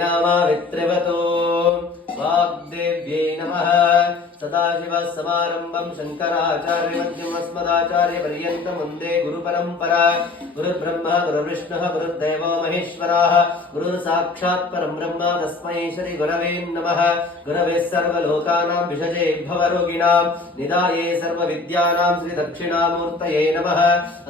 वित्रिवतो वाग्देव्यै नमः। सदाशिवः समारम्भं शङ्कराचार्यमध्यमस्मदाचार्यपर्यन्तं वन्दे गुरुपरम्परा। गुरुर्ब्रह्मा गुरुर्विष्णुः गुरुर्देवो महेश्वरः गुरुर्साक्षात् परं ब्रह्म तस्मै श्री गुरवे नमः। गुरवे सर्वलोकानां विषजे भवरोगिणां निधाये सर्वविद्यानां श्री दक्षिणामूर्तये नमः।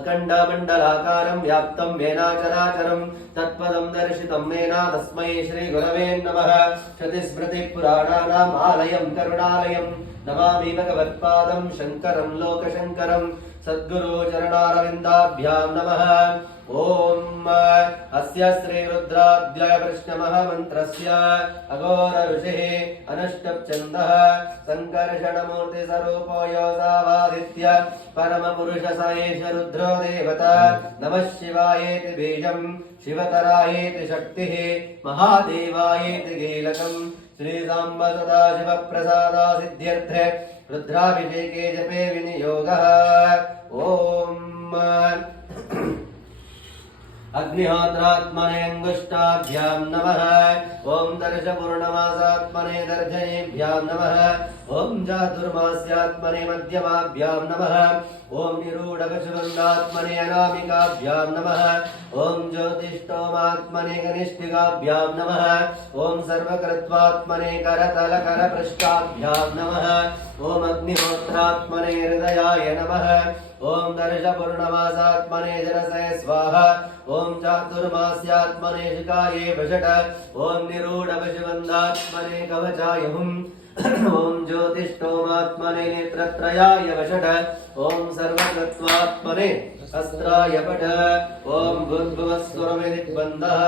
अखण्डमण्डलाकारं व्याप्तं येन चराचरं तत्पदं दर्शितं येन तस्मै श्री गुरवे नमः। श्रुतिस्मृतिपुराणानाम् आलयं करुणालयं नमामि भगवत्पादं शङ्करं लोकशङ्करं। सद्गुरु चरणारविन्दाभ्यां नमः। ओम अस्य श्री रुद्राध्याय प्रश्नमहामन्त्रस्य अघोर ऋषिः अनुष्टुप्छन्दः संकर्षणमूर्ति स्वरूपो योऽसावादित्य परमपुरुष स एष रुद्रो देवता। नमः शिवायेति बीजं शिवतरायेति शक्तिः महादेवायेति कीलकम्। श्रीसाम्ब सदाशिवप्रसादा सिद्ध्यर्थे रुद्राभिषेके जपे विनियोगः। ओम अग्निहोत्रात्मने अंगुष्ठाभ्यां नमः। ओम दर्शपूर्णमासात्मने दर्शनेभ्यां नमः। ओम चातुर्मास्यात्मने मध्यमाभ्यां नमः। ओम निरूढपशुबन्धात्मने अनामिकाभ्यां नमः। ओम ज्योतिष्ठोमात्मने कनिष्ठिकाभ्यां नमः। ओम सर्वकृत्वात्मने करतलकरपृष्ठाभ्यां नमः। ओम अग्निहोत्रात्मने हृदयाय नमः। ओम दर्शपूर्णमासात्मने जरसे स्वाहा। ओम चातुर्मास्यात्मने शिखाये वषट। ओम निरूढपशुबन्धात्मने कवचाय हुम्। ओम ज्योतिष्ठोमात्मने नेत्रत्रयाय वषट। ओम सर्वतत्त्वात्मने अस्त्राय पट। ओम भूर्भुवस्सुरविदिग्बन्धः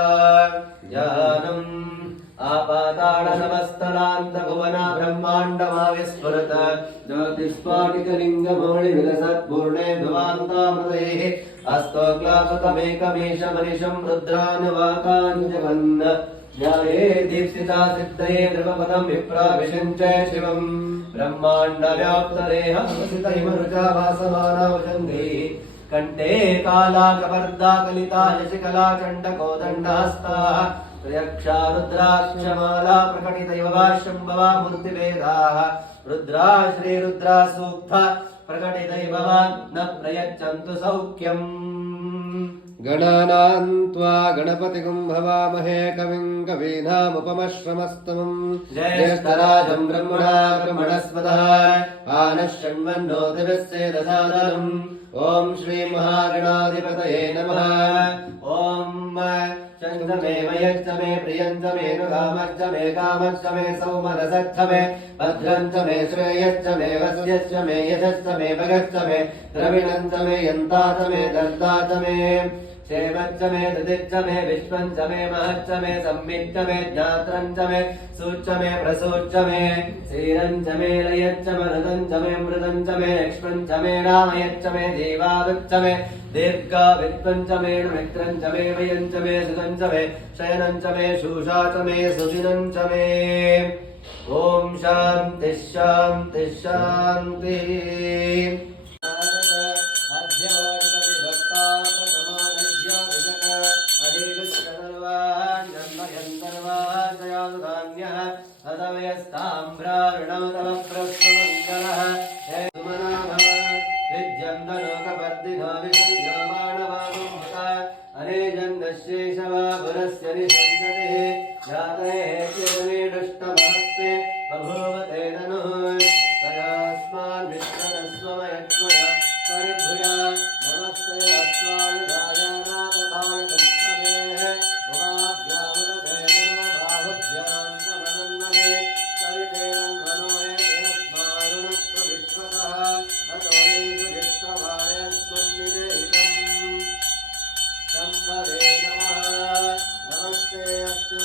ज्ञानम् आपाताळनभस्थलान्तभुवना ब्रह्माण्डमाविस्फुरत। ज्योतिष्पाटिकलिङ्गमौलिविलसत्पूर्णे भुवान्तामृतैः अस्तोक्लापतमेकमेषमनिशं रुद्रानुवाकाञ्जवन्। न्याये दीप्सिता सिद्धये ध्रुवपदं विप्राविशञ्च शिवम्। ब्रह्माण्डव्याप्तदेहमसितहिमरुचा भासमानावशङ्गैः कण्ठे कालाकपर्दा कलिता शशिकला चण्डकोदण्डहस्ताः। प्रयक्षा रुद्राक्षमाला प्रकटितैव वा शम्भवा मूर्तिभेदाः। रुद्रा श्रीरुद्रा सूक्ता प्रकटितैव वा न प्रयच्छन्तु सौख्यम्। गणानां त्वा गणपतिगुं भवामहे कविं कवीनामुपमश्रमस्तमम्। ज्येष्ठराजं ब्रह्मणा ब्रह्मणस्पदः आनः शृण्वन्नो दिवस्येदसादनम्। ओम श्री महागणाधिपतये नमः। ओम चन्द्रमे मयच्च मे प्रियञ्च मे नुगामच्च मे कामच्च मे सौमनसच्च मे भद्रञ्च मे श्रेयश्च मे वस्यश्च मे यशश्च मे भगश्च मे द्रविणञ्च मे यन्ताच मे दर्दाच मे क्षेमच्च मे धृतिच्च मे विश्वञ्च मे महच्च मे संविच्च मे ज्ञात्रञ्च मे सूच्च मे प्रसूच्च मे क्षीरञ्च मे लयच्च मरुदञ्च मे मृदञ्च मे लक्ष्मञ्च मे रामयच्च मे देवावच्च मे दीर्घावित्वञ्च मे मित्रञ्च मे वयञ्च मे सुतञ्च मे शयनञ्च मे शूषा च मे सुदिनञ्च मे। ओम शान्ति शान्ति शान्तिः। नमस्ते अस्तु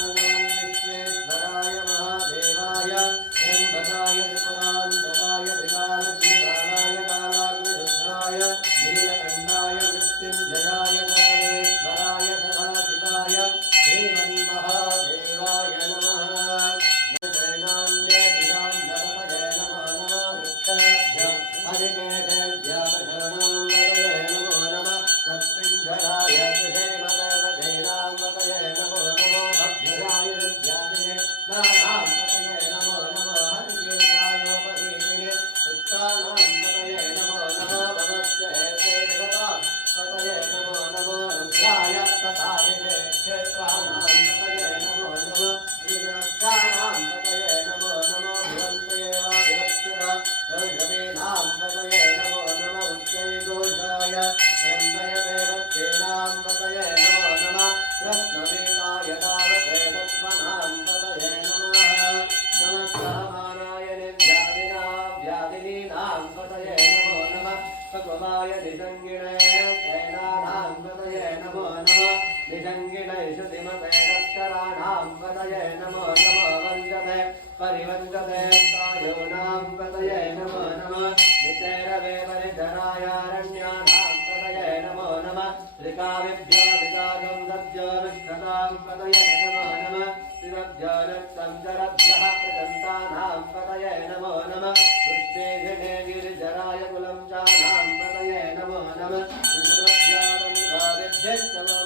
पतये नमो नमो वन्दते परिवन्दते तायोनां पतये नमो नमः निचैरवे परिधरायारण्यानां पतये नमो नमः त्रिकाविभ्यो त्रिकागं सद्यो विष्णतां पतये नमो नमः शिवभ्यो नक्तं जरभ्यः प्रदन्तानां पतये नमो नमः पुष्पेघिने गिरिजराय कुलं चानां पतये नमो नमः विष्णुभ्यारम्भाविभ्यश्च नमो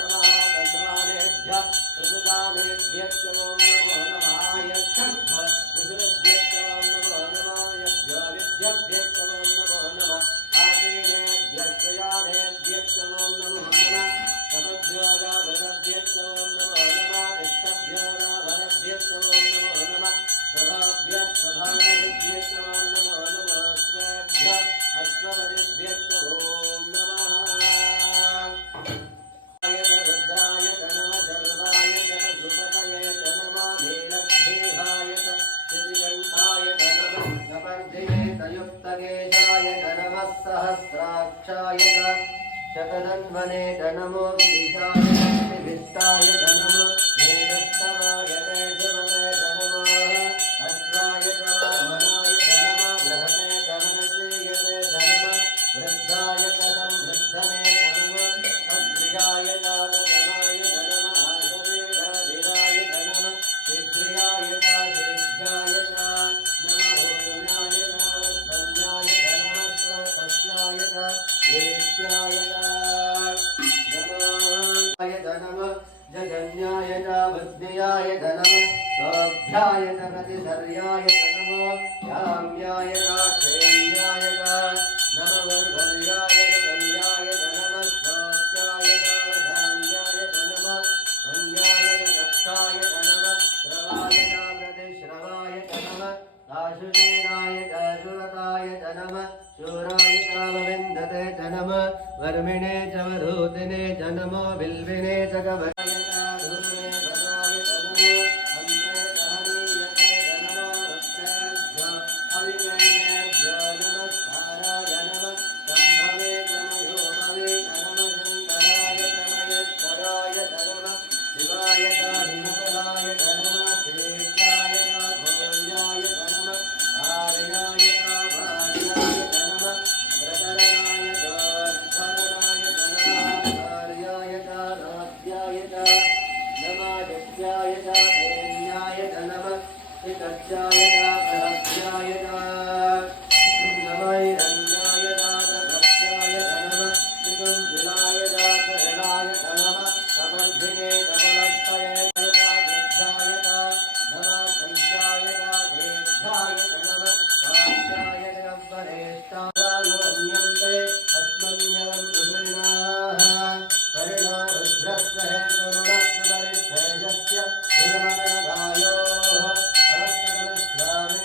नमः तन्मानेभ्यः प्रददानेभ्यश्च नमो नमः यच्छब्द विष्णुभ्यश्च नमो नमः यज्ञाविभ्यश्च नमो नमः आसीनेभ्यश्च यानेभ्यश्च नमो नमः तमभ्यो राभरभ्यश्च नमो नमः विष्णुभ्यो राभरभ्यश्च नमो नमः सभाभ्यश्च सभाभ्यश्च नमो नमः स्वेभ्यः अश्वपरिभ्यश्च ॐ नमः रुद्राय नमः शर्वाय नमः ध्रुपदये नमः नीलग्रीवाय श्रीकण्ठाय नमः कपर्दिने युक्तकेशाय नमः सहस्राक्षाय शतधन्वने नमो गिरिशाय विष्टाय नमः मेघस्तवाय शुभने नमः अश्वाय वामनाय नमः बृहते कवनश्रीयते नमः वृद्धाय संवृद्धने नमः अग्र्याय दानमाय नमः आशवेधाधिराय नमः शीघ्रियाय शीघ्राय नमः भूम्याय संज्ञाय नमः स्रोतस्याय वेश्याय नमः जगन्याय बुद्धियाय नमः सौभ्याय प्रतिधर्याय नमः याम्याय क्षेम्याय नमः वर्वर्याय कल्याय नमः श्लोक्याय धान्याय नमः अन्याय दक्षाय नमः श्रवाय प्रतिश्रवाय नमः आशुषेणाय शुरताय नमः शूराय कामविन्दते च नमः वर्मिणे च वधूतिने च नमो बिल्विने च कवचाय धूमे भराय च नमो अन्ये च हनीयते च नमो वृक्षेभ्यो अविवेकेभ्यो नमस्काराय नमः सम्भवे च मयोभवे च नमः शङ्कराय च महेश्वराय च नमः शिवाय च हिमकराय च नमः श्रेष्ठाय च भोजाय च नमः आर्याय च भार्याय च नमः प्रतरणाय च स्मरणाय च नमः कार्याय च नाट्याय च नमादित्याय च धेन्याय च नमः विकट्याय च प्रहत्याय च नमैरन्याय च तपस्याय च नमः त्रिकुञ्जिलाय च शरणाय च नमः कपर्धिने च बलस्तये च वृद्धाय च नमः सन्त्याय च देभ्याय च नमः कात्याय च वरेष्ठावानुमन्यन्ते अस्मन्यवं दुर्गणाः परिणो रुद्रस्य हेतुरुणस्य परिच्छेदस्य गुरुमगणगायोः अवश्यकमस्वामे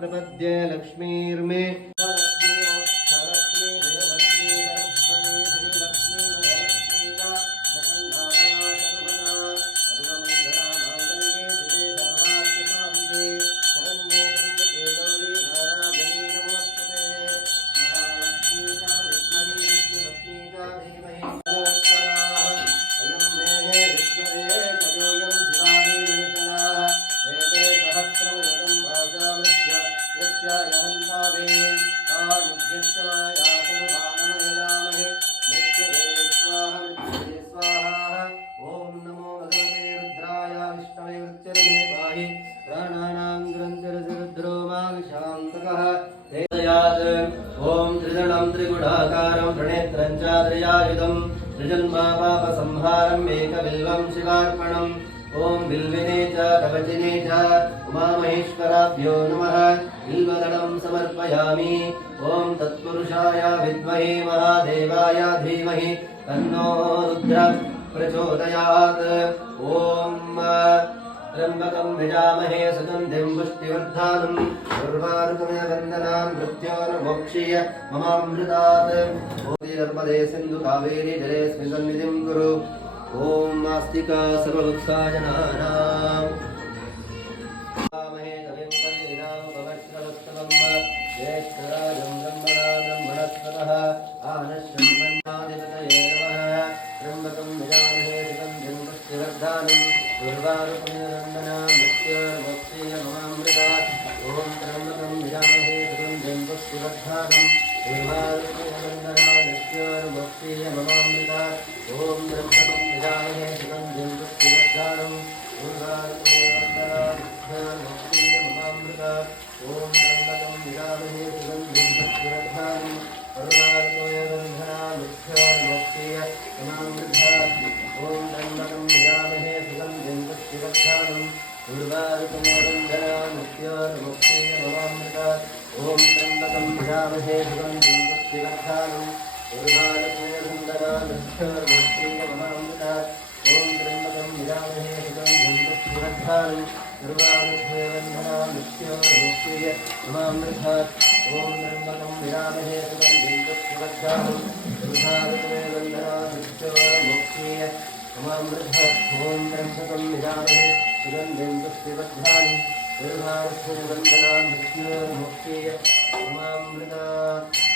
प्रपद्ये लक्ष्मीर्मे ओम त्रिजनं त्रिगुणाकारं प्रणेत्रं चाद्रयायुधं त्रिजन्मापापसंहारम् एकबिल्वं शिवार्पणम् ओम बिल्विने च कवचिने च उमामहेश्वराभ्यो नमः बिल्वदलं समर्पयामि ओम तत्पुरुषाय विद्महे महादेवाय धीमहि तन्नो रुद्रः प्रचोदयात् ओम त्र्यम्बकं यजामहे सुगन्धिं पुष्टिवर्धनम् उर्वारुकमयवन्दनां मृत्योर्मोक्षीय ममामृतात् नर्मदे सिन्धु कावेरी जलेऽस्मिन् सन्निधिं कुरु ॐ नास्तिका सर्ववत्साजनानाम् कविं कवीनामुपवक्त्रवत्तमं ज्येष्ठराजं ब्रह्मणस्पतः आनश्यन्मन्नादिपतये नमः त्र्यम्बकं यजामहे सुगन्धिं पुष्टिवर्धनम् उर्वारुकमयवन्दनां मृत्योर्मोक्षीय ममामृतात् ॐ त्र्यम्बकं यजामहे सुगन्धिं पुष्टिवर्धनम् उर्वारुकमयवन्दनां मृत्योर्मोक्षीय ममामृतात् ॐ त्र्यम्बकं यजामहे सुगन्धिं पुष्टिवर्धनम् उर्वारुकमयवन्दनां मृत्योर्मोक्षीय ममामृतात् ॐ त्र्यम्बकं यजामहे सुगन्धिं पुष्टिवर्धनम् उर्वारुकमयवन्दनां मृत्योर्मोक्षीय ममामृतात् ॐ त्र्यम्बकं यजामहे सुगन्धिं पुष्टिवर्धनम् उर्वारुकमयवन्दनां मृत्योर्मोक्षीय ममामृतात् ॐ त्र्यम्बकं यजामहे सुगन्धिं पुष्टिवर्धनम् उर्वारुकमयवन्दनां मृत्योर्मोक्षीय ममामृतात् ॐ त्र्यम्बकं यजामहे सुगन्धिं पुष्टिवर्धनम् उर्वारुकमयवन्दनां मृत्योर्मोक्षीय ममामृतात् ॐ त्र्यम्बकं यजामहे सुगन्धिं पुष्टिवर्धनम् उर्वारुकमयवन्दनां मृत्योर्मोक्षीय ममामृतात् ॐ त्र्यम्बकं यजामहे सुगन्धिं पुष्टिवर्धनम् उर्वारुकमयवन्दनां मृत्योर्मोक्षीय ममामृतात्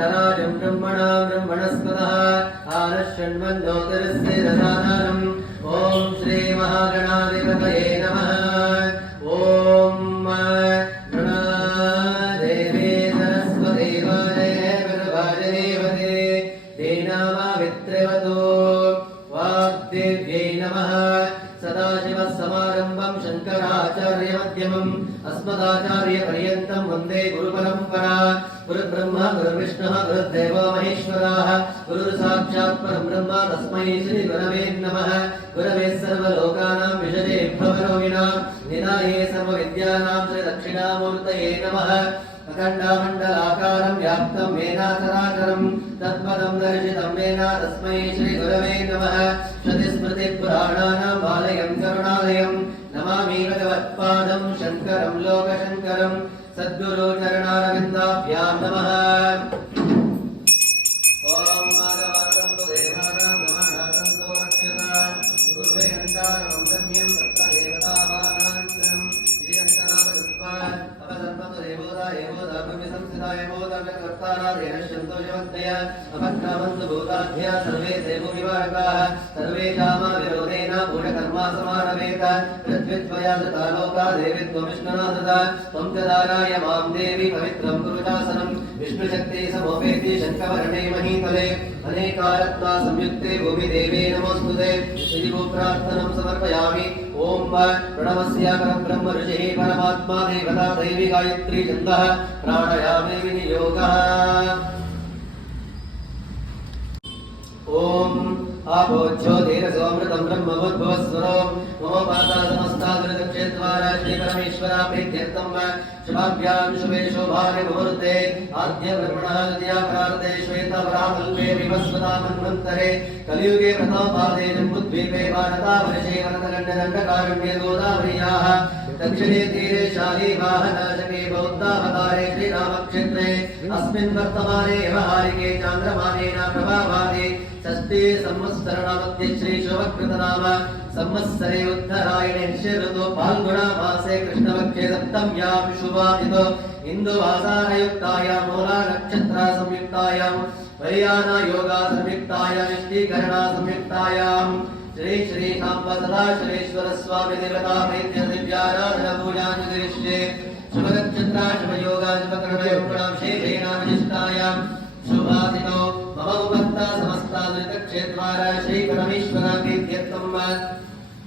सिद्धराजं ब्रह्मणस्पतः आनश्शृण्वन्नोतिर्स्येदसादनम् ॐ श्रीमहागणाधिपतये नमः। ॐ गणादेवी सरस्वती वाजदेवते देनामावित्रिवतो वाग्देव्यै नमः। सदाशिवसमारम्भं शङ्कराचार्यमध्यमम् अस्मदाचार्यपर्यन्तं वन्दे गुरुपरम्परा। गुरुब्रह्मा गुरुविष्णुः गुरुर्देवो महेश्वरः गुरुर्साक्षात् परं ब्रह्म तस्मै श्रीगुरवे नमः। गुरवे सर्वलोकानां विषये भवरोगिणां निधाये सर्वविद्यानां श्रीदक्षिणामूर्तये नमः। अखण्डमण्डलाकारं व्याप्तं येन चराचरं तत्पदं दर्शितं येन तस्मै श्रीगुरवे नमः। श्रुतिस्मृतिपुराणानाम् आलयं करुणालयं नमामि भगवत्पादं शङ्करं लोकशङ्करं सद्गुरुचरणारविन्दाभ्यां नमः। ॐ माधवादं देवानां नमः गुरुवे घण्टारं रम्यं तत्र देवतावानान्तरं श्रीयन्तनामकृत्वा अपसर्पतु देवोदा एवोदा संस्थिता एवोदा कर्ताराधेन सन्तोषवन्तया अपक्रामन्तु भूताध्या सर्वे देवविवाहकाः सर्वेषामा विरोधेन पूर्णकर्मा समारभेत पृथ्वीद्वया धृता लोका देवी त्वमिष्णुना धृता त्वं च दाराय मां देवी पवित्रं कुरुशासनं विष्णुशक्ति समोपेति शङ्खवर्णे महीतले अनेकारत्वा संयुक्ते भूमिदेवे नमोऽस्तुते इति भूप्रार्थनं समर्पयामि। ॐ प्रणवस्य परब्रह्म ऋषिः परमात्मा देवता दैवी गायत्री छन्दः प्राणायामे विनियोगः। ॐ आभोज्योतिरसोऽमृतं ब्रह्मभूद्भुवस्वरो मम पाता समस्तादृतक्षेत्वारा श्रीपरमेश्वरा प्रीत्यर्थं शुभाभ्यां शुभे शोभाने मुहूर्ते आद्यब्रह्मणः द्वितीयापरार्धे श्वेतपराकल्पे विवस्वता मन्वन्तरे कलियुगे प्रथमपादे जम्बुद्वीपे भारतावर्षे वरदगण्डदण्डकारण्ये गोदावर्याः दक्षिणे तीरे शालीवाहनाशके बौद्धावतारे श्रीरामक्षेत्रे अस्मिन् वर्तमाने व्यवहारिके चान्द्रमानेन प्रभावादि षष्ठे संवत्सरणामध्ये श्रीशोभकृतनाम संवत्सरे उत्तरायणे ऋतु फाल्गुणा मासे कृष्णपक्षे सप्तम्यां शुभादितो इन्दुवासारयुक्तायां मूला नक्षत्रा संयुक्तायां वैयाना योगा संयुक्तायां इष्टीकरणा संयुक्तायां श्री श्री सांब सदाशिवेश्वर स्वामी देवता प्रीत्य दिव्याराधना पूजां करिष्ये। शुभनक्षत्रा शुभयोगा शुभकरणयोगुणाभिषेकेनाभिष्टायां शुभादितो मम उपत्ता समस्तादृतक्षेत्वारा श्रीपरमेश्वरा प्रीत्यर्थम्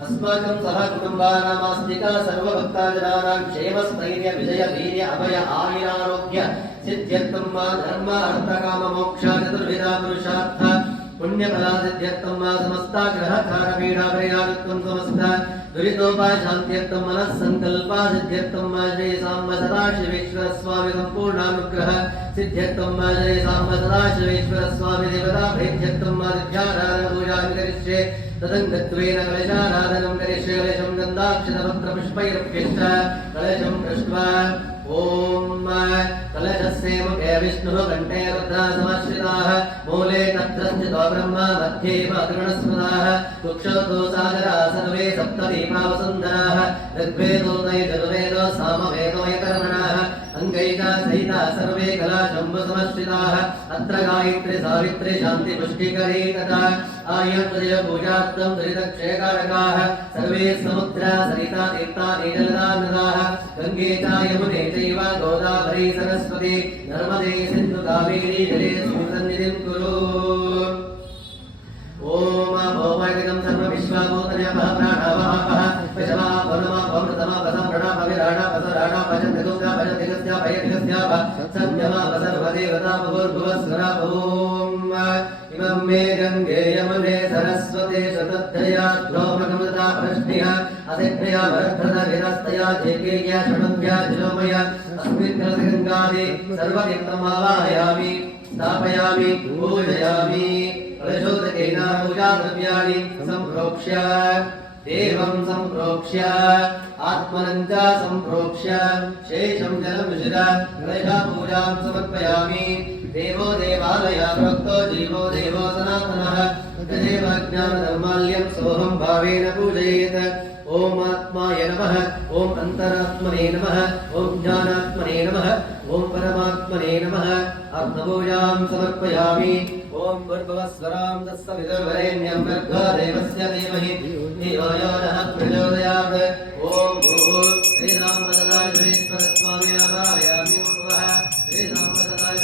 अस्माकं सह कुटुम्बानामास्तिका सर्वभक्ताजनानां क्षेमस्थैर्य विजय वीर्य अभय आयुरारोग्य सिद्ध्यर्थं धर्म अर्थ काम मोक्ष चतुर्विधा पुरुषार्थ पुण्यफलासिद्ध्यर्थं समस्ताग्रहकारपीडापरिहारत्वं समस्त दुरितोपाशान्त्यर्थं मनः सङ्कल्पासिद्ध्यर्थं श्री सांब सदाशिवेश्वर स्वामी सम्पूर्णानुग्रह सिद्ध्यर्थं श्री सांब सदाशिवेश्वर स्वामी देवता प्रीत्यर्थं दिव्याराधना पूजां करिष्ये। तदङ्गत्वेन कलशाराधनं करिष्ये। कलशं गन्धाक्षतपत्रपुष्पैरभ्यश्च कलशं दृष्ट्वा ॐ कलशस्येमुखे विष्णुः कण्ठे रुद्रा समश्रिताः मूले तत्र स्थितो ब्रह्मा मध्ये पादगणस्पदाः कुक्षतो सागरा सर्वे सप्तदीपावसुन्धराः ऋग्वेदो यजुर्वेदो सामवेदो यकर्मणः अङ्गैका सहिता सर्वे कलाशम्भुसमश्रिताः अत्र गायत्री सावित्री शान्ति पुष्टिकरी तथा आयर्प्रजय पूजार्थं दुरितक्षयकारकाः सर्वे समुद्रा सरिता तीर्था नीजलदा नदाः गङ्गे च यमुने चैव गोदावरी सरस्वती नर्मदे सिन्धु कावेरी जलेऽस्मिन् सन्निधिं कुरु। ॐ भौमैकं सर्वविश्वाभूतनयः प्राणावः पशवा भवनमा भवमृतमा पसं प्रणा पविराणा पशन्तगुप्ता पशन्तिगस्या भयतिगस्या सत्यमा सर्वदेवता भूर्भुवस्वरा भूम् इमं मे गङ्गे यमुने सरस्वते शतद्धया द्रौमगमृता प्रश्निः असिद्धया वरद्धरविरस्तया जेकेर्या शृणुभ्या जिलोमय अस्मिन् कलशगङ्गादि सर्वतीर्थमावाहयामि स्थापयामि पूजयामि। कलशोदकेन पूजाद्रव्याणि सम्प्रोक्ष्य देवं सम्प्रोक्ष्य आत्मनं च सम्प्रोक्ष्य शेषं जलमिषिर कलशपूजां समर्पयामि। देवो देवालया प्रोक्तो जीवो देवो सनातनः तदेवाज्ञानधर्माल्यं सोऽहं भावेन पूजयेत्। ओम आत्माय नमः, ओम अंतरात्मने नमः, ओम ज्ञानात्मने नमः, ओम परमात्मने नमः। अर्धपूजां समर्पयामि। ॐ भूर्भुवस्वरां तत्सवितुर्वरेण्यं भर्गो देवस्य धीमहि धियो यो नः प्रचोदयात्। ॐ भूः श्रीरामचन्द्राय स्वामी आवाहयामि। ॐ भुवः श्रीरामचन्द्राय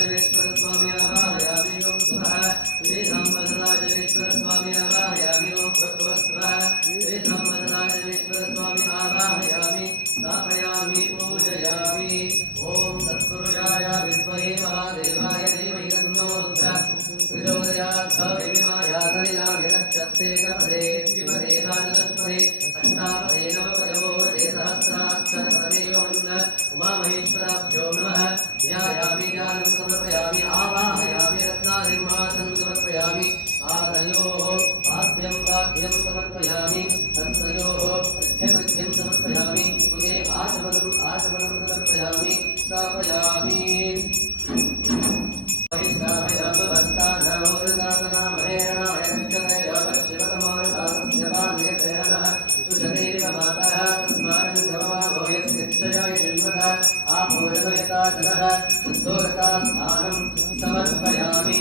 स्वामी आवाहयामि। ॐ भुवः श्रीरामचन्द्राय स्वामी आवाहयामि। ॐ भूर्भुवस्वः श्रीरामचन्द्राय स्वामी आवाहयामि। स्थापयामि पूजयामि। ॐ तत्पुरुषाय विद्महे महादेवाय धीमहि तन्नो रुद्रः प्रचोदयात्। सविमाया सलिलाय नक्षत्रे कपदे द्विपदे राजतस्पदे अष्टापदे नवपदयो सहस्राक्षरपदयो उमामहेश्वराभ्यो नमः। ध्यायामि ज्ञानं समर्पयामि। आवाहयामि रत्नानिर्माणं समर्पयामि। पादयोः पाद्यं वाक्यं समर्पयामि। हस्तयोः पृथ्यपृथ्यं समर्पयामि। उदे आचमनं समर्पयामि। स्थापयामि। समर्पयामि।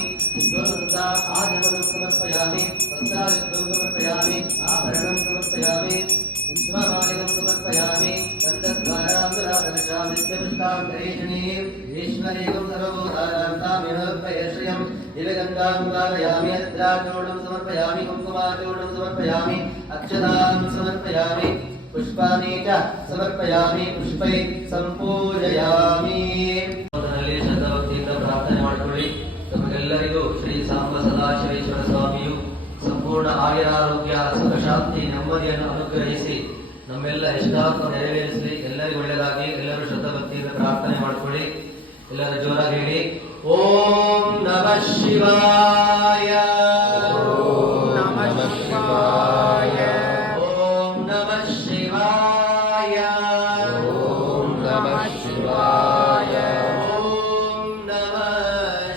आचमनं समर्पयामि। वस्त्रायुद्धं समर्पयामि। आभरणं समर्पयामि। शिवमालिकं समर्पयामि। तन्तद्वारान्तरादर्शां नित्यपुष्टां गणेशनीं ईश्वरीकं सर्वभूतानां तामिनोर्पयश्रियं दिव्यगन्धां वारयामि। अद्राचूर्णं समर्पयामि। कुङ्कुमाचूर्णं समर्पयामि। अक्षतां समर्पयामि। पुष्पाणि च समर्पयामि। पुष्पै संपूजयामि। ಶ್ರದ್ಧಾಭಕ್ತಿಯಿಂದ ಪ್ರಾರ್ಥನೆ ಮಾಡಿಕೊಳ್ಳಿ. ತಮಗೆಲ್ಲರಿಗೂ ಶ್ರೀ ಸಾಂಬ ಸದಾಶಿವೇಶ್ವರ ಸ್ವಾಮಿಯು ಸಂಪೂರ್ಣ ಆಯುರಾರೋಗ್ಯ ಸುಖಶಾಂತಿ ನೆಮ್ಮದಿಯನ್ನು ಅನುಗ್ರಹಿಸಿ ನಮ್ಮೆಲ್ಲ ಇಷ್ಟಾರ್ಥ ನೆರವೇರಿಸಲಿ. ಎಲ್ಲರಿಗೂ ಒಳ್ಳೆಯದಾಗಿ. ಎಲ್ಲರೂ ಶ್ರದ್ಧಾಭಕ್ತಿಯಿಂದ ಪ್ರಾರ್ಥನೆ ಮಾಡಿಕೊಳ್ಳಿ. ಎಲ್ಲರೂ ಜೋರಾಗಿ ಹೇಳಿ. ಓಂ ನಮಃ ಶಿವಾಯ. ಓಂ ನಮಃ ಶಿವಾಯ. ಓಂ ನಮಃ ಶಿವಾಯ. ಓಂ ನಮಃ ಶಿವಾಯ. ಓಂ ನಮಃ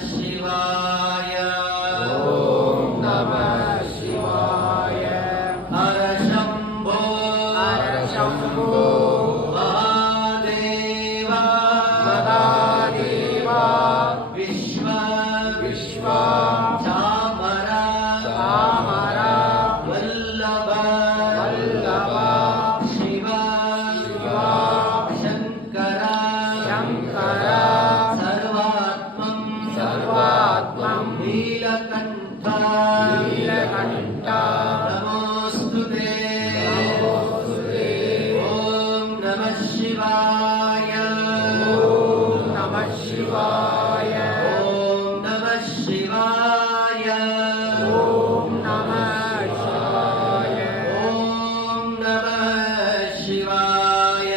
ಶಿವಾಯ. ಓಂ ನಮಃ ಶಿವಾಯ. ಹರ ಶಂಭೋ ಹರ ಶಂಭೋ ಮಹಾದೇವ ಸದಾದೇವ ವಿಶ್ವ ವಿಶ್ವ ಚಾಮರ ಚಾಮರ ವಲ್ಲಭ ವಲ್ಲಭ ಶಿವ ಶಿವ ಶಂಕರ ಶಂಕರ ಸರ್ವಾತ್ಮಂ ಸರ್ವಾತ್ಮಂ ನೀಲಕಂಠ ನೀಲಕಂಠ ನಮೋಸ್ತುತೇ ನಮೋಸ್ತುತೇ. ಓಂ ನಮಃ ಶಿವಾಯ. ಓಂ ನಮಃ ಶಿವಾಯ. ಓಂ ನಮಃ ಶಿವಾಯ. ಓಂ ನಮಃ ಶಿವಾಯ. ಓಂ ನಮಃ ಶಿವಾಯ.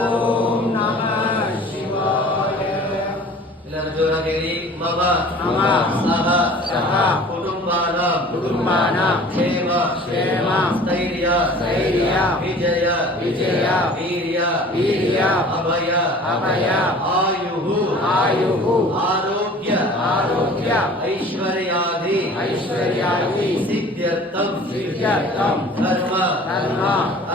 ಓಂ ನಮಃ ಶಿವಾಯ. ಎಲ್ಲರೂ ಜೋರಾಗಿ ಹೇಳಿ. ಮಮ ಮಮ ಸಹ ಸಹ ಕುಟುಂಬಾನಾಂ ಕ್ಷೇಮ ಕ್ಷೇಮ ಸ್ಥೈರ್ಯ ಸ್ಥೈರ್ಯ ವಿಜಯ ವಿಜಯ ವೀರ್ಯ ವೀರ್ಯ ಅಭಯ ಅಭಯ ಆಯುಃ ಆಯುಃ ಆರೋಗ್ಯ ಆರೋಗ್ಯ ಐಶ್ವರ್ಯಾದಿ ಐಶ್ವರ್ಯಾದಿ ಸಿದ್ಧ್ಯರ್ಥಂ ಸಿದ್ಧ್ಯರ್ಥಂ ಧರ್ಮ ಧರ್ಮ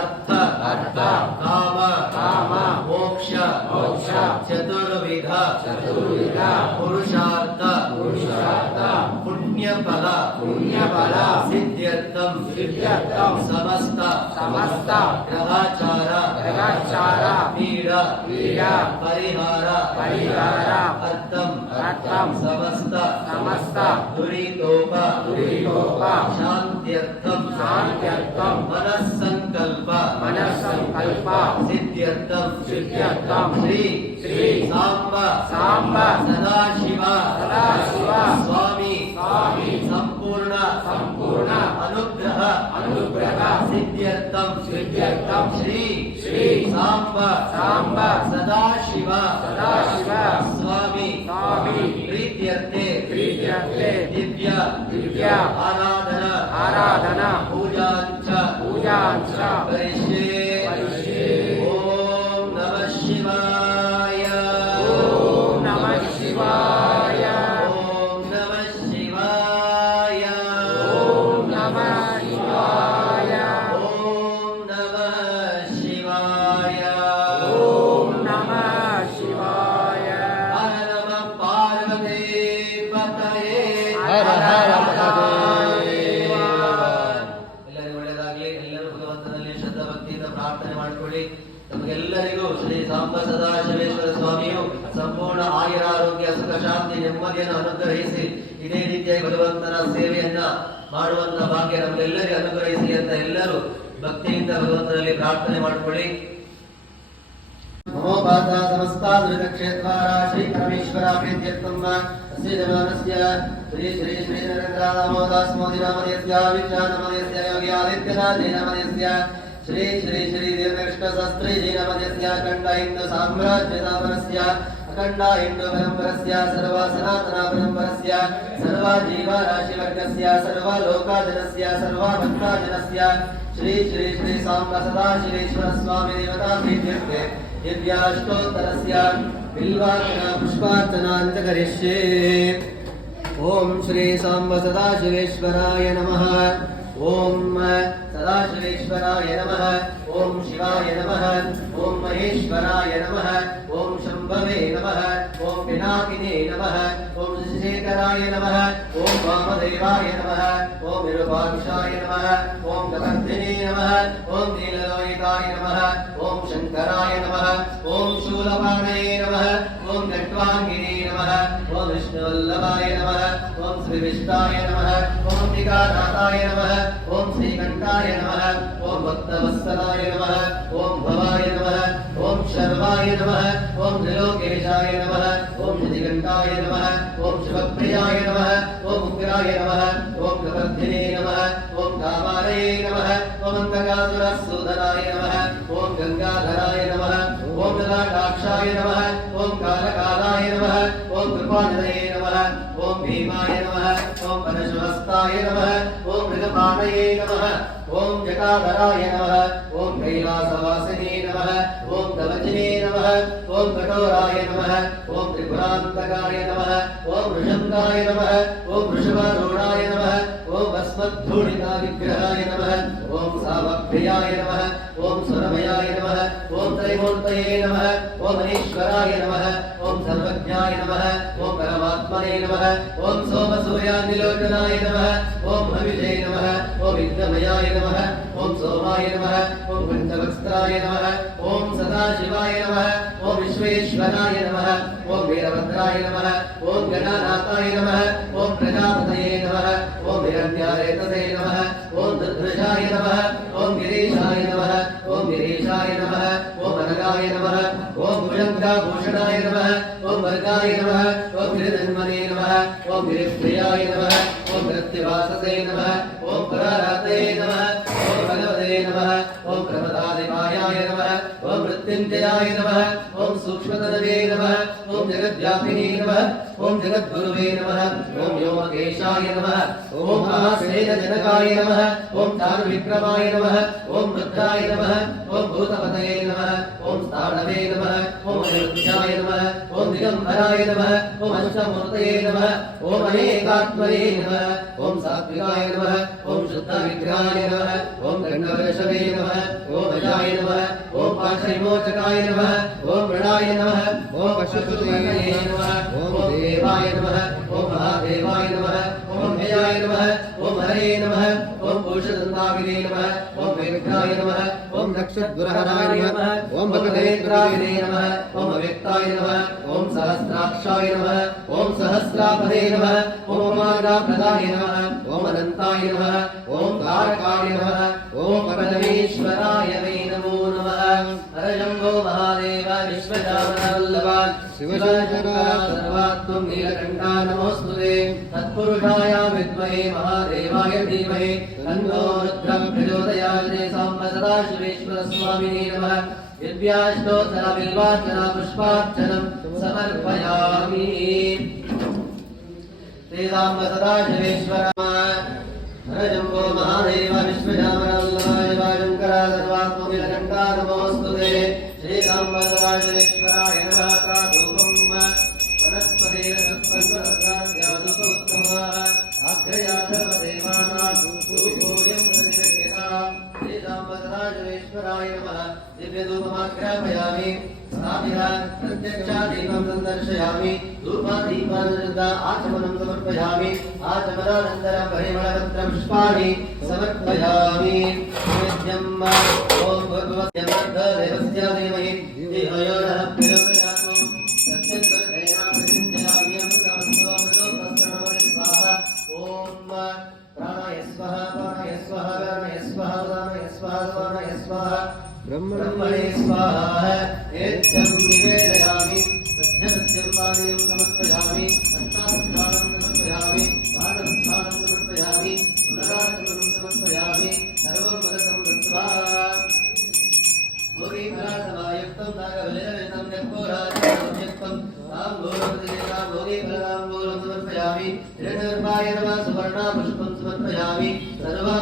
ಅರ್ಥ ಅರ್ಥ ಕಾಮ ಕಾಮ ಮೋಕ್ಷ ಮೋಕ್ಷ ಚತುರ್ವಿಧ ಚತುರ್ವಿಧ ಪುರುಷಾರ್ಥ ಪುರುಷಾರ್ಥ ಪುಣ್ಯಫಲ ಪುಣ್ಯಫಲ ಸಿದ್ಧ್ಯರ್ಥಂ ಸಿದ್ಧ್ಯರ್ಥಂ ಸಮಸ್ತ ಸಮಸ್ತ ಗ್ರಹಾಚಾರ ಗ್ರಹಾಚಾರ ಪೀಡ ಪೀಡ ಪರಿಹಾರ ಪರಿಹಾರ ಅರ್ಥಂ ಅರ್ಥಂ ಸಮಸ್ತ ಸಮಸ್ತ ದುರಿತೋಪ ದುರಿತೋಪ ಶಾಂತ್ಯರ್ಥಂ ಶಾಂತ್ಯರ್ಥಂ ಮನಸ್ಸಂಕಲ್ಪ ಮನಸ್ಸಂಕಲ್ಪ ಸಿದ್ಧ್ಯರ್ಥಂ ಸಿದ್ಧ್ಯರ್ಥಂ ಶ್ರೀ ಶ್ರೀ ಸಾಂಬ ಸಾಂಬ ಸದಾಶಿವ ಸದಾಶಿವ ಸ್ವಾಮಿ ಸ್ವಾಮಿ ಸಂಪೂರ್ಣ ಸಂಪೂರ್ಣ ಅನುಗ್ರಹ ಅನುಗ್ರಹ ಸಿದ್ಧ್ಯರ್ಥಂ ಸಿದ್ಧ್ಯರ್ಥಂ ಶ್ರೀ ಶ್ರೀ ಸಾಂಬ ಸಾಂಬ ಸದಾಶಿವ ಸದಾಶಿವ ಸ್ವಾಮಿ ಸ್ವಾಮಿ ಪ್ರೀತ್ಯರ್ಥೆ ಪ್ರೀತ್ಯರ್ಥೆ ದಿವ್ಯ ದಿವ್ಯ ಆರಾಧನಾ ಆರಾಧನಾ ಪೂಜಾಂಚ ಪೂಜಾಂಚ ಕರಿಷ್ಯೆ ಕರಿಷ್ಯೆ. ಓಂ ನಮಃ ಶಿವಾಯ. ಓಂ ನಮಃ ಶಿವಾಯ. ಓಂ ನಮಃ ಶಿವಾಯ. ಓಂ ನಮಃ ಶಿವಾಯ. ಓಂ ನಮಃ ಶಿವಾಯ. ಓಂ ನಮಃ ಶಿವಾಯ. ಹರ ನಮಃ ಪಾರ್ವತಿ ನೆಮ್ಮದಿಯನ್ನು ಅನುಗ್ರಹಿಸಿ ಇದೇ ರೀತಿಯಾಗಿ ಭಗವಂತನ ಸೇವೆಯನ್ನ ಮಾಡುವಂತ ಭಾಗ್ಯ ನಮಗೆಲ್ಲರಿಗೂ ಅನುಗ್ರಹಿಸಿ ಅಂತ ಎಲ್ಲರೂ ಭಕ್ತಿಯಿಂದ ಭಗವಂತನಲ್ಲಿ ಪ್ರಾರ್ಥನೆ ಮಾಡಿಕೊಳ್ಳಿ. ನಮೋಪಾದ ಸಮಸ್ತಾದೃತ ಕ್ಷೇತ್ರಾರ ಶ್ರೀ ಪರಮೇಶ್ವರ ಪ್ರೀತ್ಯರ್ಥಂ ಅಸ್ಯ ಜನಾನಸ್ಯ ಶ್ರೀ ಶ್ರೀ ಶ್ರೀ ನರೇಂದ್ರ ದಾಮೋದಾಸ್ ಮೋದಿ ನಾಮಧೇಯಸ್ಯ ವಿಖ್ಯಾತ ನಾಮಧೇಯಸ್ಯ ಯೋಗಿ ಆದಿತ್ಯನಾಥ ನಾಮಧೇಯಸ್ಯ ಶ್ರೀ ಶ್ರೀ ಶ್ರೀ ದೀರ್ಘಕೃಷ್ಣ ಶಾಸ್ತ್ರಿ ನಾಮಧೇಯಸ್ಯ ಅಖಂಡ ಹಿಂದೂ ಸಾಮ್ರಾಜ್ಯ ಸ್ಥಾಪನಸ್ಯ ಅಖಂಡ ಹಿಂದೂ ಪರಂಪರಸ್ಯ ಸರ್ವ ಸನಾತನ ಪರಂಪರಸ್ಯ ಸರ್ವ ಜೀವ ರಾಶಿ ವರ್ಗಸ್ಯ ಸರ್ವ ಲೋಕಾಜನಸ್ಯ ಸರ್ವ ಭಕ್ತಾಜನಸ್ಯ ಶ್ರೀ ಶ್ರೀ ಶ್ರೀ ಸಾಂಬ ಸದಾಶಿವೇಶ್ವರ ಸ್ವಾಮಿ ದೇವತಾ ಪ್ರೀತ್ಯರ್ಥೆ ದಿವ್ಯಾಷ್ಟೋತ್ತರಸ್ಯ ಬಿಲ್ವಾರ್ಚನಾ ಪುಷ್ಪಾರ್ಚನಾಂಚ ಕರಿಷ್ಯೆ. ಓಂ ಶ್ರೀ ಸಾಂಬ ಸದಾಶಿವೇಶ್ವರಾಯ ನಮಃ. ಓಂ ಸದಾಶಿವೇಶ್ವರಾಯ ನಮಃ. ಓಂ ಶಿವಾಯ ನಮಃ. ಓಂ ಮಹೇಶ್ವರಾಯ ನಮಃ. ಓಂ ಶಂಭವೇ ನಮಃ. ಓಂ ಪಿನಾಕಿನೇ ನಮಃ. ಓಂ ಶಶಿಶೇಖರಾಯ ನಮಃ. ಓಂ ವಾಮದೇವಾಯ ನಮಃ. ಓಂ ವಿರೂಪಾಕ್ಷಾಯ ನಮಃ. ಓಂ ಕಪರ್ದಿನೇ ನಮಃ. ಓಂ ನೀಲಲೋಹಿತಾಯ ನಮಃ. ಓಂ ಶಂಕರಾಯ ನಮಃ. ಓಂ ಶೂಲಪಾಣಯೇ ನಮಃ. ಓಂ ಖಟ್ವಾಂಗಿನೇ ನಮಃ. ಓಂ ವಿಷ್ಣುವಲ್ಲಭಾಯ ನಮಃ. ಓಂ ಶ್ರೀವಿಷ್ಣಾಯ ನಮಃ. ಓಂ ವಿಕಾರಾತಾಯ ನಮಃ. ಓಂ ಶ್ರೀಕಂಠಾಯ ನಮಃ. ಓಂ ಭಕ್ತವತ್ಸಲಾಯ ನಮಃ. ಓಂ ಭವಾಯ ನಮಃ. ಓಂ ಶರ್ವಾಯ ನಮಃ. ಓಂ ತ್ರಿಲೋಕೇಶಾಯ ನಮಃ. ಓಂ ಶ್ರೀಕಂಠಾಯ ನಮಃ. ಓಂ ಶಿವಪ್ರಿಯಾಯ ನಮಃ. ಓಂ ಉಗ್ರಾಯ ನಮಃ. ಓಂ ಕಪರ್ಧಿನೇ ನಮಃ. ಓಂ ಕಾಮಾಲಯೇ ನಮಃ. ಓಂ ಅಂಗಗಾಸುರಸೂದನಾಯ ನಮಃ. ಓಂ ಗಂಗಾಧರಾಯ ನಮಃ. ಓಂ ಲಲಾಟಾಕ್ಷಾಯ ನಮಃ. ಓಂ ಕಾಲಕಾಲಾಯ ನಮಃ. ಓಂ ಕೃಪಾನಿಧಯೇ ನಮಃ. ಓಂ ಭೀಮಾಯ ನಮಃ. ಓಂ ಪರಶುಹಸ್ತಾಯ ನಮಃ. ಓಂ ಮೃಗಪಾಣಯೇ ನಮಃ. ಓಂ ಜಟಾಧರಾಯ ನಮಃ. ಓಂ ಕೈಲಾಸವಾಸಿನೇ ನಮಃ. ಓಂ ಕವಚಿನೇ ನಮಃ. ಓಂ ಕಠೋರಾಯ ನಮಃ. ಓಂ ತ್ರಿಪುರಾಂತಕಾಯ ನಮಃ. ಓಂ ವೃಷಂಗಾಯ ನಮಃ. ಓಂ ವೃಷಭಾರೂಢಾಯ ನಮಃ. ಓಂ ಭಸ್ಮಧೂಳಿತಾ ವಿಗ್ರಹಾಯ ನಮಃ. ಓಂ ಸಾಮಪ್ರಿಯಾಯ ನಮಃ. ಓಂ ಸುರಮಯಾಯ ನಮಃ. ಓಂ ತ್ರೈಮೂರ್ತಯೇ ನಮಃ. ಓಂ ಮಹೇಶ್ವರಾಯ ನಮಃ. ಓಂ ಸರ್ವಜ್ಞಾಯ ನಮಃ. ಓಂ ಪರಮಾತ್ಮನೇ ನಮಃ. ಓಂ ಸೋಮಸೂರ್ಯಾನಿಲೋಚನಾಯ ನಮಃ. ಓಂ ಹವಿಷೇ ನಮಃ. ಓಂ ವಿಘ್ನಮಯಾಯ ನಮಃ. ಓಂ ಸೋಮಾಯ ನಮಃ. ಓಂ ಪಂಚವಕ್ಸ್ರಾಯ ನಮಃ. ಓಂ ಸದಾಶಿವಾಯ ನಮಃ. ಓಂ ವಿಶ್ವೇಶ್ವರಾಯ ನಮಃ. ಓಂ ವೀರಭದ್ರಾಯ ನಮಃ. ಓಂ ಗಣನಾಥಾಯ ನಮಃ. ಓಂ ಪ್ರಜಾಪತಯೇ ನಮಃ. ಓಂ ಹಿರಣ್ಯರೇತಸೇ ನಮಃ. ಓಂ ದುರ್ಧೃಷಾಯ ನಮಃ. ಓಂ ಗಿರೀಶಾಯ ನಮಃ. ಓಂ ಗಿರೀಶಾಯ ನಮಃ. ಓಂ ಅನಗಾಯ ನಮಃ. ಓಂ ಭುಜಂಗಾಭೂಷಣಾಯ ನಮಃ. ಓಂ ವರ್ಗಾಯ ನಮಃ. ಓಂ ಗಿರಿಧನ್ಮನೇ ನಮಃ. ಓಂ ಗಿರಿಪ್ರಿಯಾಯ ನಮಃ. ಓಂ ಕೃತ್ಯವಾಸಸೇ ನಮಃ. ಓಂ ಪುರಾರಾತಯೇ ನಮಃ. ಓಂ ಭಗವದೇ ನಮಃ. ಓಂ ಪ್ರಮದಾದಿಪಾಯಾಯ ನಮಃ. ಓಂ ಮೃತ್ಯುಂಜಯಾಯ ನಮಃ. ಓಂ ಸೂಕ್ಷ್ಮತನವೇ ನಮಃ. ಓಂ ಜಗದ್ವ್ಯಾಪಿನೇ ನಮಃ. ಓಂ ಜಗದ್ಗುರುವೇ ನಮಃ. ಓಂ ವ್ಯೋಮಕೇಶಾಯ ನಮಃ. ಓಂ ಮಹಾಸೇನಜನಕಾಯ ನಮಃ. ಓಂ ಚಾರುವಿಕ್ರಮಾಯ ನಮಃ. ಓಂ ರುದ್ರಾಯ ನಮಃ. ಓಂ ಭೂತಪತಯೇ ನಮಃ. ಓಂ ಸ್ಥಾಣವೇ ನಮಃ. ಓಂ ಅನಿರುದ್ಧಾಯ ನಮಃ. ಓಂ ದಿಗಂಬರಾಯ ನಮಃ. ಓಂ ಅಷ್ಟಮೂರ್ತಯೇ ನಮಃ. ಓಂ ಅನೇಕಾತ್ಮನೇ ನಮಃ. ಓಂ ಸಾತ್ವಿಕಾಯ ನಮಃ. ಓಂ ಶುದ್ಧ ವಿಗ್ರಹಾಯ ನಮಃ. ಓಂ ಗಂಡವೃಷಭೇ ನಮಃ. ಓಂ ಅಜಾಯ ನಮಃ. ಓಂ ಪಾಶವಿಮೋಚಕಾಯ ನಮಃ. ಓಂ ಮೃಣಾಯ ನಮಃ. ಓಂ ಪಶುಪತಯೇ ನಮಃ. ಓಂ ದೇವಾಯ ನಮಃ. ಓಂ ಮಹಾದೇವಾಯ ನಮಃ. ಓಂ ಭಯಾಯ ನಮಃ. ಓಂ ಹರೇ ನಮಃ. ಓಂ ಪುರುಷದಂತಾವಿನೇ ನಮಃ. ಓಂ ವೇಕ್ರಾಯ ನಮಃ. ಓಂ ನಕ್ಷತ್ರಹರಾಯ ನಮಃ. ಓಂ ಭಗವೇಂದ್ರಾಯ ನಮಃ. ಓಂ ಅವ್ಯಕ್ತಾಯ ನಮಃ. ಓಂ ಸಹಸ್ರಾಕ್ಷಾಯ ನಮಃ. ಓಂ ಸಹಸ್ರಾಪದೇ ನಮಃ. ಓಂ ಮಾರ್ಗಪ್ರದಾಯ ನಮಃ. ಓಂ ಅನಂತಾಯ ನಮಃ. ಓಂ ತಾರಕಾಯ ನಮಃ. ಓಂ ಪರಮೇಶ್ವರಾಯ ವೈ ನಮೋ ನಮಃ. ಹರ ಶಂಭೋ ಮಹಾದೇವ ವಿಶ್ವಜಾಮನವಲ್ಲಭ ಶಿವಶಂಕರ ಸರ್ವಾತ್ಮಂ ನೀಲಕಂಠ ನಮೋಸ್ತುತೆ. ತತ್ಪುರುಷಾಯ ವಿದ್ಮಹೇ ಮಹಾದೇವಾಯ ಧೀಮಹಿ ತನ್ನೋ ರುದ್ರಃ ಪ್ರಚೋದಯಾತ್. ಶ್ರೀ ಸಾಂಬ ಸದಾಶಿವೇಶ್ವರ ಸ್ವಾಮಿನೇ ನಮಃ. ದಿವ್ಯಾಷ್ಟೋತ್ತರ ಬಿಲ್ವಾರ್ಚನ ಪುಷ್ಪಾರ್ಚನಂ ಸಮರ್ಪಯಾಮಿ. ಶ್ರೀ ಸಾಂಬ ಸದಾಶಿವೇಶ್ವರ ಹರ ಶಂಭೋ ಮಹಾದೇವ ವಿಶ್ವಜಾಮನವಲ್ಲಭ ಶಿವಶಂಕರ ಸರ್ವಾತ್ಮಂ ನೀಲಕಂಠ ನಮೋಸ್ತುತೆ. ಶ್ರೀ ಸಾಂಬ ಸದಾಶಿವೇಶ್ವರಾಯ ನಮಃ. ಧೂಪಂ ವನಸ್ಪತಿಯ ಸತ್ಪರ್ವತ್ಯಾದುಪೋತ್ತಮಃ ಅಗ್ರಯಾ ಸರ್ವದೇವಾನಾಂ ಧೂಪೋಯಂ ಪ್ರತಿಗೃಹ್ಯತಾಂ. ಶ್ರೀ ಸಾಂಬ ಸದಾಶಿವೇಶ್ವರಾಯ ನಮಃ. ದಿವ್ಯಧೂಪಮಾಗ್ರಾಪಯಾಮಿ. ಸ್ಥಾಪಿತ ಪ್ರತ್ಯಕ್ಷಾದೀಪಂ ಸಂದರ್ಶಯಾಮಿ. ಧೂಪಾದೀಪಾನುರುದ್ಧ ಆಚಮನಂ ಸಮರ್ಪಯಾಮಿ. ಆಚಮನಾನಂತರಂ ಪರಿಮಳಪತ್ರ ಪುಷ್ಪಾಣಿ ಸಮರ್ಪಯಾಮಿ. ನೈವೇದ್ಯಂ ಓಂ ಭಗವತ್ಯಮರ್ಧದೇವಸ್ಯ ಧೀಮಹಿ ಧಿಯೋ ಯೋ ನಃ ಪ್ರಚೋದಯಾತ್. ಸತ್ಯಂ ತ್ವರತಯಾ ಪ್ರಚಿಂತಯಾಮಿ. ಅಮೃತಮಸ್ತೋ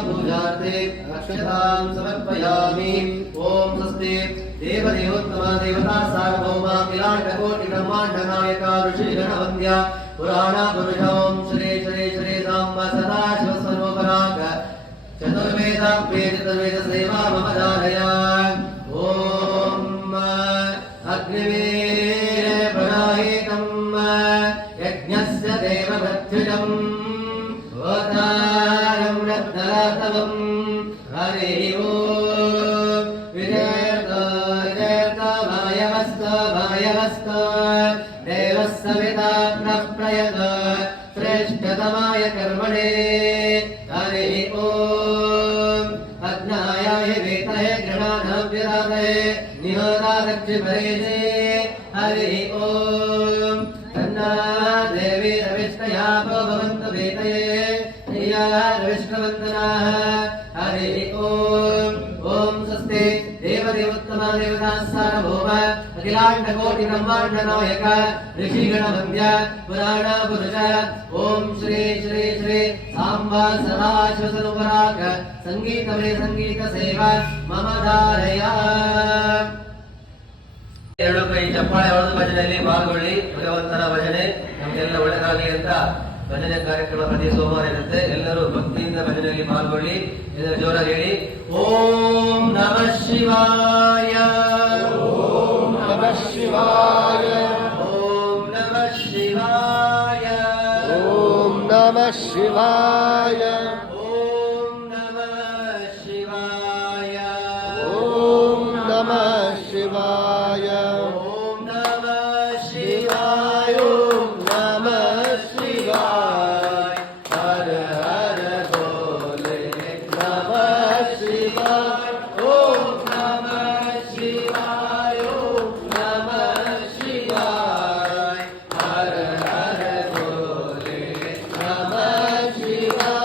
पूजार्थे अक्षतां समर्पयामि। ओम स्वस्ति देवदेवोत्तमा देवता सार्वभौमा किलाटकोटि ब्रह्मांड नायका ऋषिगणवन्द्या पुराणा पुरुषों श्री श्री श्री साम्ब सदाशिव स्वरूपराग चतुर्वेदा चतुर्वेद सेवा मम धारया। ओम अग्निवीर प्रणहितं यज्ञस्य देवभृत्युजं वतारं रत्नरातवं हरि ओम विजयता भायवस्त देवस्सविता प्रयत श्रेष्ठतमाय कर्मणे हरि ओम अग्नायाय वेतये गृणानव्यदातये निहोदादक्षिपरेजे हरि ओम तन्ना देवी रविष्टया भवन्तु वेतये प्रिया रविष्टवन्दनाः हरि ओम। ओम स्वस्ति देवदेवोत्तमा देवता सार्वभौम अखिलाण्डकोटि ब्रह्माण्ड नायक ऋषिगणवन्द्य पुराण पुरुष ओम श्री श्री श्री साम्ब सदाशिव स्वरूपराग संगीतमय संगीत सेवा मम धारया। ಎರಡು ಕೈ ಚಪ್ಪಾಳೆ ಹೊಡೆದು ಭಜನೆಯಲ್ಲಿ ಪಾಲ್ಗೊಳ್ಳಿ. ಭಗವಂತನ ಭಜನೆ ನಮಗೆಲ್ಲ ಒಳ್ಳೆದಾಗಲಿ ಅಂತ ಭಜನೆ ಕಾರ್ಯಕ್ರಮ ಪ್ರತಿ ಸೋಮವಾರ ಇರುತ್ತೆ. ಎಲ್ಲರೂ ಭಕ್ತಿಯಿಂದ ಭಜನೆಯಲ್ಲಿ ಪಾಲ್ಗೊಳ್ಳಿ. ಇದನ್ನು ಜೋರಾಗಿ ಹೇಳಿ. ಓಂ ನಮಃ ಶಿವಾಯ ಓಂ ನಮಃ ಶಿವಾಯ ಓಂ ನಮಃ ಶಿವಾಯ ಓಂ ನಮಃ ಶಿವಾಯ ಓಂ ನಮಃ ಶಿವಾಯ ಓಂ ನಮಃ ಶಿವಾಯ ಓಂ ನಮಃ ಶಿವಾಯ ಓಂ ನಮಃ ಶಿವಾಯ ಹರ ಹರ ಭೋಲೆ ನಮಃ ಶಿವಾಯ ಓಂ ನಮಃ ಶಿವಾಯ ಓಂ ನಮಃ ಶಿವಾಯ ಹರ ಹರ ಭೋಲೆ ನಮಃ ಶಿವಾಯ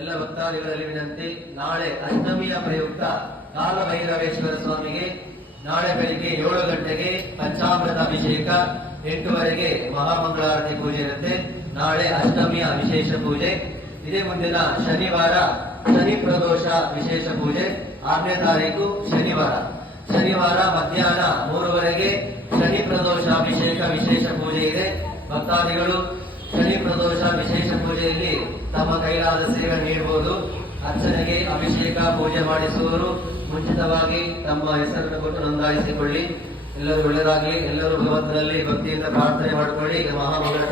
ಎಲ್ಲ ಭಕ್ತಾದಿಗಳಲ್ಲಿ ವಿನಂತಿ, ನಾಳೆ ಅಷ್ಟಮಿಯ ಪ್ರಯುಕ್ತ ಕಾಲಭೈರವೇಶ್ವರ ಸ್ವಾಮಿಗೆ ನಾಳೆ ಬೆಳಿಗ್ಗೆ 7 ಗಂಟೆಗೆ ಪಂಚಾಮೃತ ಅಭಿಷೇಕ, 8 ಮಹಾಮಂಗಳಾರತಿ ಪೂಜೆ ಇರುತ್ತೆ. ನಾಳೆ ಅಷ್ಟಮಿಯ ವಿಶೇಷ ಪೂಜೆ. ಇದೇ ಮುಂದಿನ ಶನಿವಾರ ಶನಿ ಪ್ರದೋಷ ವಿಶೇಷ ಪೂಜೆ, 6ನೇ ತಾರೀಕು ಶನಿವಾರ ಮಧ್ಯಾಹ್ನ 3 ಶನಿ ಪ್ರದೋಷ ಅಭಿಷೇಕ ವಿಶೇಷ ಪೂಜೆ ಇದೆ. ಭಕ್ತಾದಿಗಳು ಶನಿ ಪ್ರದೋಷ ವಿಶೇಷ ಪೂಜೆಯಲ್ಲಿ ತಮ್ಮ ಕೈಲಾದ ಸೇವೆ ನೀಡಬಹುದು. ಅರ್ಚನೆಗೆ ಅಭಿಷೇಕ ಪೂಜೆ ಮಾಡಿಸುವವರು ಮುಂಚಿತವಾಗಿ ತಮ್ಮ ಹೆಸರನ್ನು ಕೊಟ್ಟು ನೋಂದಾಯಿಸಿಕೊಳ್ಳಿ. ಎಲ್ಲರೂ ಒಳ್ಳೆಯದಾಗಲಿ. ಎಲ್ಲರೂ ಭಗವಂತನಲ್ಲಿ ಭಕ್ತಿಯಿಂದ ಪ್ರಾರ್ಥನೆ ಮಾಡಿಕೊಳ್ಳಿ. ಈಗ ಮಹಾಮಂಗಳ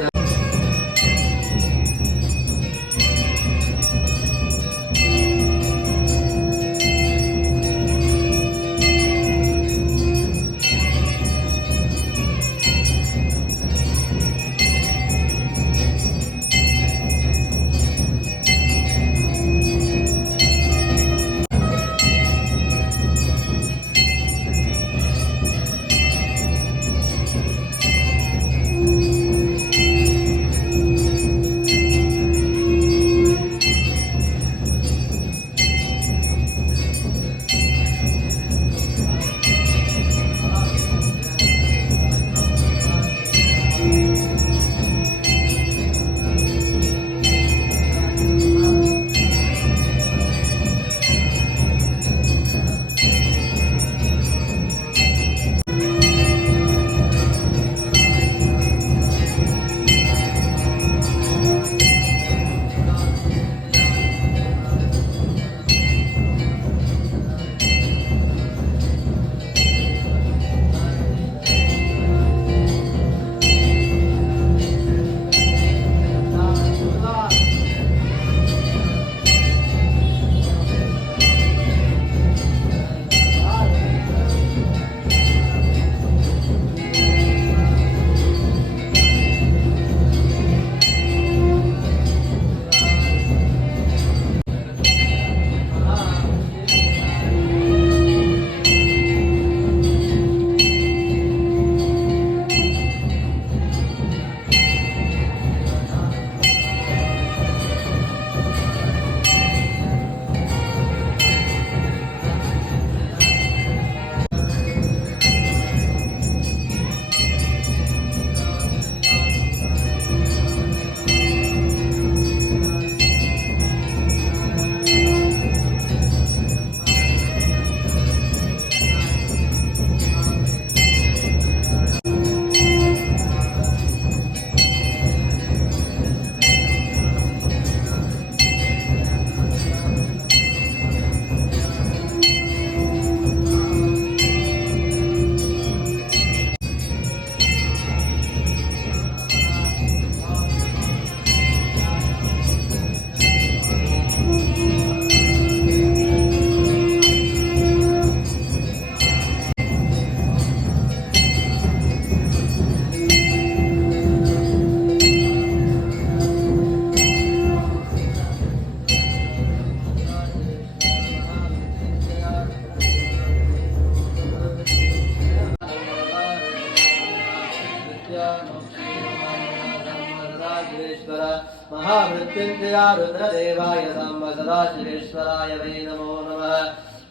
महामृत्युंजया रुद्रदेवाय सांब सदाशिवेश्वराय वै नमो नमः।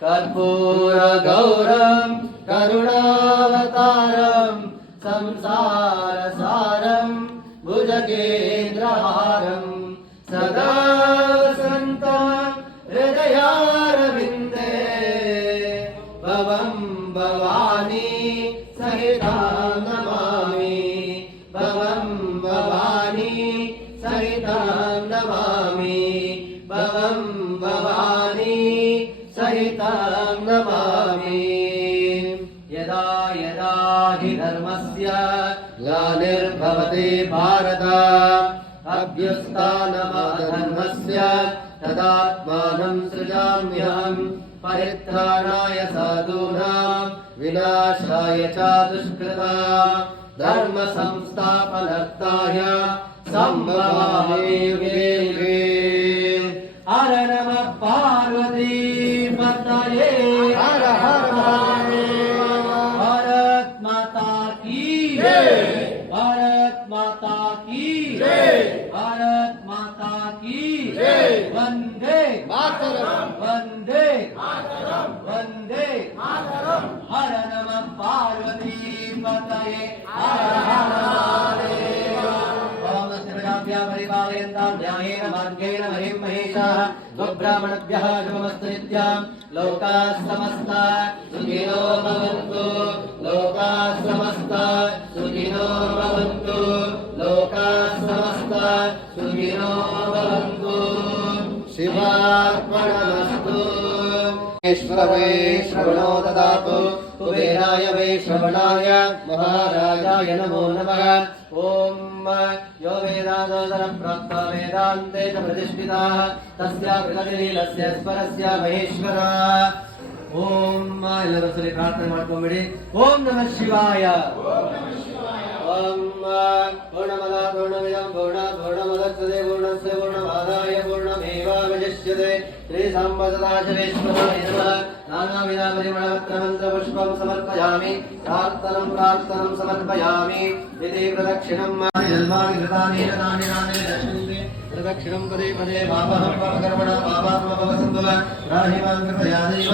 कर्पूर गौरम करुणावतारम संसार सारम भुजगेन्द्रहारम सदा वसन्तं हृदयारविन्दे भवं भवानी सहितां नमामि भवं धर्मस्य ग्लानिर्भवति भारत अभ्युत्थानमधर्मस्य तदात्मानं सृजाम्यहम् परित्राणाय साधूनां विनाशाय च दुष्कृताम् धर्म संस्थापनार्थाय संभवामि युगे युगे। हर नमः पार्वती पतये हर हर महादेव। भारत माता की जय। भारत माता की जय। भारत माता की जय। वंदे मातरम। वंदे मातरम। वंदे मातरम। हर नमः पार्वती पतये हर हर महादेव। ओम नमः परिपालयन्तां न्यायेन मार्गेण महिं महेशाः स्वब्राह्मणभ्यः शुभमस्तु नित्यं लोकाः समस्ताः सुखिनो भवन्तु लोकाः समस्ताः सुखिनो भवन्तु लोकाः समस्ताः सुखिनो भवन्तु। शिवार्पणमस्तु। ईश्वरवे श्रवणो ददातु कुबेराय वै श्रवणाय महाराजाय नमो नमः। ॐ यो वेदान्तोदरं प्राप्त्वा वेदान्ते च प्रतिष्ठितः तस्य प्रगतिलीलस्य स्वरस्य महेश्वरः। ॐ ಎಲ್ಲರೂ ಸರಿ ಪ್ರಾರ್ಥನೆ ಮಾಡ್ಕೊಂಬಿಡಿ। ಓಂ ನಮಃ ಶಿವಾಯ। ಓಂ ಪೂರ್ಣಮದ ಪೂರ್ಣಮಿದಂ ಪೂರ್ಣಾತ್ ಪೂರ್ಣಮುದಚ್ಯತೆ ಪೂರ್ಣಸ್ಯ ಪೂರ್ಣಮಾದಾಯ ಪೂರ್ಣಮೇವಾವಶಿಷ್ಯತೆ। ಶ್ರೀ ಸಾಂಬ ಸದಾಶಿವೇಶ್ವರಾಯ ನಮಃ। ನಾನಾವಿಧ ಪರಿಮಳಪತ್ರಮಂತ್ರಪುಷ್ಪಂ ಸಮರ್ಪಯಾಮಿ ಪ್ರಾರ್ಥನಂ ಸಮರ್ಪಯಾಮಿ ಇತಿ ಪ್ರದಕ್ಷಿಣಂ ಜನ್ಮಾನಿ ಕೃತಾನಿ ನಾನಿ ನಾನಿ ದರ್ಶನ್ತೆ ಪ್ರದಕ್ಷಿಣಂ ಪದೇ ಪದೇ ಪಾಪಹಂ ಪಾಪಕರ್ಮಣ ಪಾಪಾತ್ಮ ಭವಸಂಭವ ರಾಹಿಮಾಂ ಕೃಪಯಾ ದೈವ